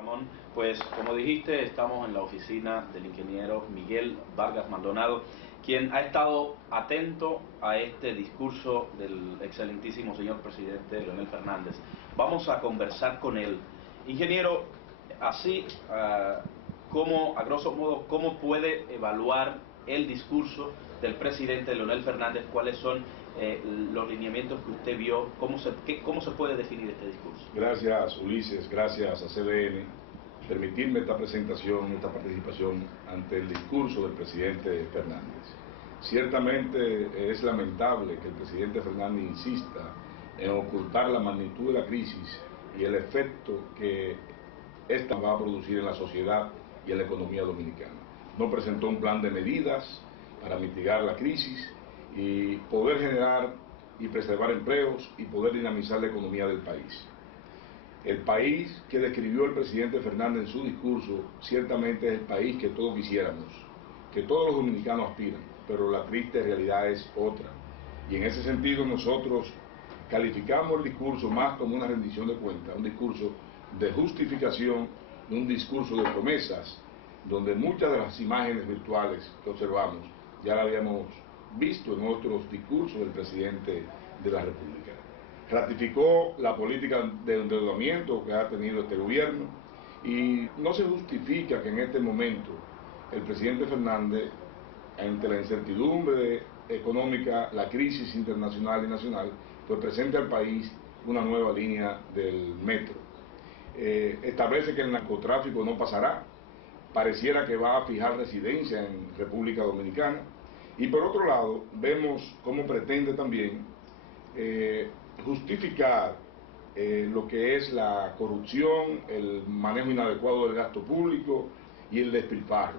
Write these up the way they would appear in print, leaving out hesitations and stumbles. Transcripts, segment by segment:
Ramón, pues como dijiste, estamos en la oficina del ingeniero Miguel Vargas Maldonado, quien ha estado atento a este discurso del excelentísimo señor presidente Leonel Fernández. Vamos a conversar con él. Ingeniero, así, ¿cómo, a grosso modo, cómo puede evaluar el discurso del presidente Leonel Fernández? ¿Cuáles son los lineamientos que usted vio? ¿Cómo se puede definir este discurso? Gracias, Ulises, gracias a CDN, permitirme esta presentación, esta participación ante el discurso del presidente Fernández. Ciertamente es lamentable que el presidente Fernández insista en ocultar la magnitud de la crisis y el efecto que esta va a producir en la sociedad y en la economía dominicana. No presentó un plan de medidas para mitigar la crisis y poder generar y preservar empleos y poder dinamizar la economía del país. El país que describió el presidente Fernández en su discurso ciertamente es el país que todos quisiéramos, que todos los dominicanos aspiran, pero la triste realidad es otra. Y en ese sentido nosotros calificamos el discurso más como una rendición de cuentas, un discurso de justificación, un discurso de promesas, donde muchas de las imágenes virtuales que observamos ya la habíamos visto en otros discursos del presidente de la República. Ratificó la política de endeudamiento que ha tenido este gobierno y no se justifica que en este momento el presidente Fernández, ante la incertidumbre económica, la crisis internacional y nacional, pues presente al país una nueva línea del metro. Establece que el narcotráfico no pasará, pareciera que va a fijar residencia en República Dominicana, y por otro lado vemos cómo pretende también justificar lo que es la corrupción, el manejo inadecuado del gasto público y el despilfarro.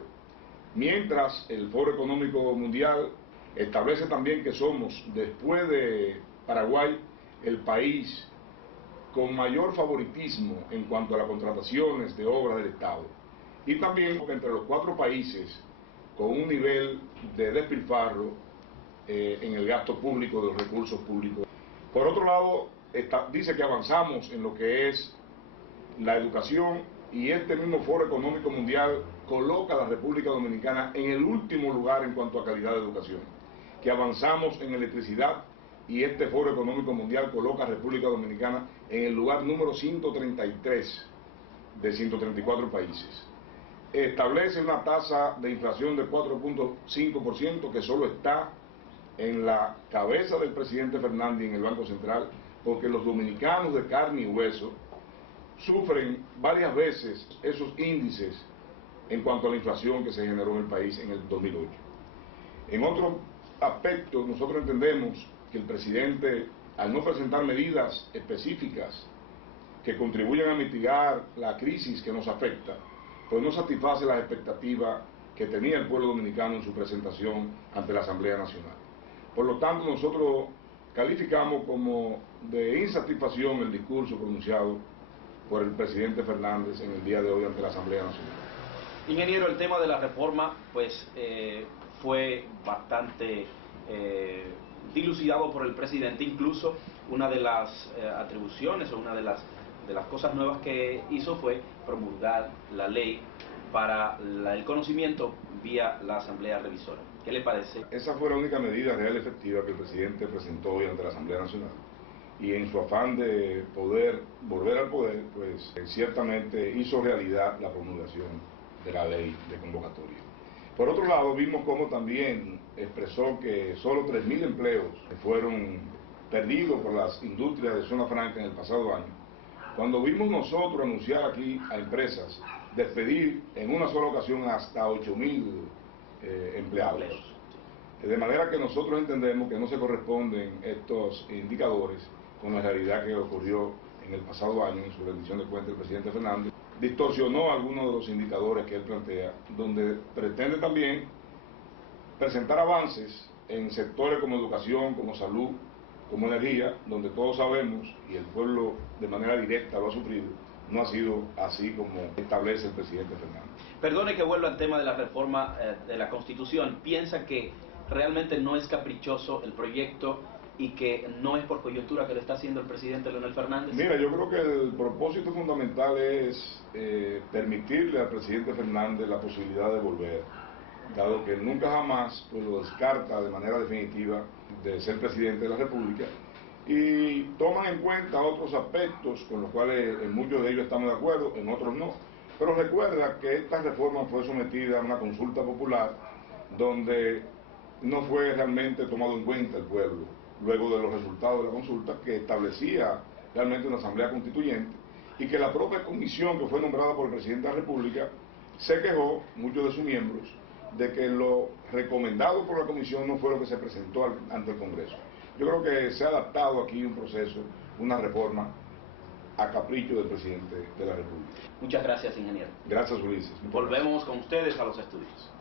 Mientras el Foro Económico Mundial establece también que somos, después de Paraguay, el país con mayor favoritismo en cuanto a las contrataciones de obras del Estado. Y también entre los 4 países con un nivel de despilfarro en el gasto público, de los recursos públicos. Por otro lado, dice que avanzamos en lo que es la educación, y este mismo Foro Económico Mundial coloca a la República Dominicana en el último lugar en cuanto a calidad de educación, que avanzamos en electricidad, y este Foro Económico Mundial coloca a República Dominicana en el lugar número 133 de 134 países. Establece una tasa de inflación de 4.5% que solo está en la cabeza del presidente Fernández en el Banco Central, porque los dominicanos de carne y hueso sufren varias veces esos índices en cuanto a la inflación que se generó en el país en el 2008. En otro aspecto, nosotros entendemos que el presidente, al no presentar medidas específicas que contribuyan a mitigar la crisis que nos afecta, pues no satisface las expectativas que tenía el pueblo dominicano en su presentación ante la Asamblea Nacional. Por lo tanto, nosotros calificamos como de insatisfacción el discurso pronunciado por el presidente Fernández en el día de hoy ante la Asamblea Nacional. Ingeniero, el tema de la reforma pues fue bastante dilucidado por el presidente. Incluso una de las atribuciones o una de las cosas nuevas que hizo fue promulgar la ley para el conocimiento vía la Asamblea Revisora. ¿Qué le parece? Esa fue la única medida real y efectiva que el presidente presentó hoy ante la Asamblea Nacional. Y en su afán de poder volver al poder, pues ciertamente hizo realidad la promulgación de la ley de convocatoria. Por otro lado, vimos cómo también expresó que solo 3.000 empleos fueron perdidos por las industrias de zona franca en el pasado año. Cuando vimos nosotros anunciar aquí a empresas despedir en una sola ocasión hasta 8.000 empleados. De manera que nosotros entendemos que no se corresponden estos indicadores con la realidad que ocurrió en el pasado año en su rendición de cuentas del presidente Fernández. Distorsionó algunos de los indicadores que él plantea, donde pretende también presentar avances en sectores como educación, como salud, como energía, donde todos sabemos, y el pueblo de manera directa lo ha sufrido, no ha sido así como establece el presidente Fernández. Perdone que vuelva al tema de la reforma de la Constitución. ¿Piensa que realmente no es caprichoso el proyecto y que no es por coyuntura que lo está haciendo el presidente Leonel Fernández? Mira, yo creo que el propósito fundamental es permitirle al presidente Fernández la posibilidad de volver, dado que él nunca jamás pues, lo descarta de manera definitiva de ser presidente de la República, y toman en cuenta otros aspectos con los cuales en muchos de ellos estamos de acuerdo, en otros no. Pero recuerda que esta reforma fue sometida a una consulta popular donde no fue realmente tomado en cuenta el pueblo, luego de los resultados de la consulta, que establecía realmente una asamblea constituyente, y que la propia comisión que fue nombrada por el presidente de la República se quejó, muchos de sus miembros, de que lo recomendado por la comisión no fue lo que se presentó ante el Congreso. Yo creo que se ha adaptado aquí un proceso, una reforma, a capricho del presidente de la República. Muchas gracias, ingeniero. Gracias, Ulises. Volvemos con ustedes a los estudios.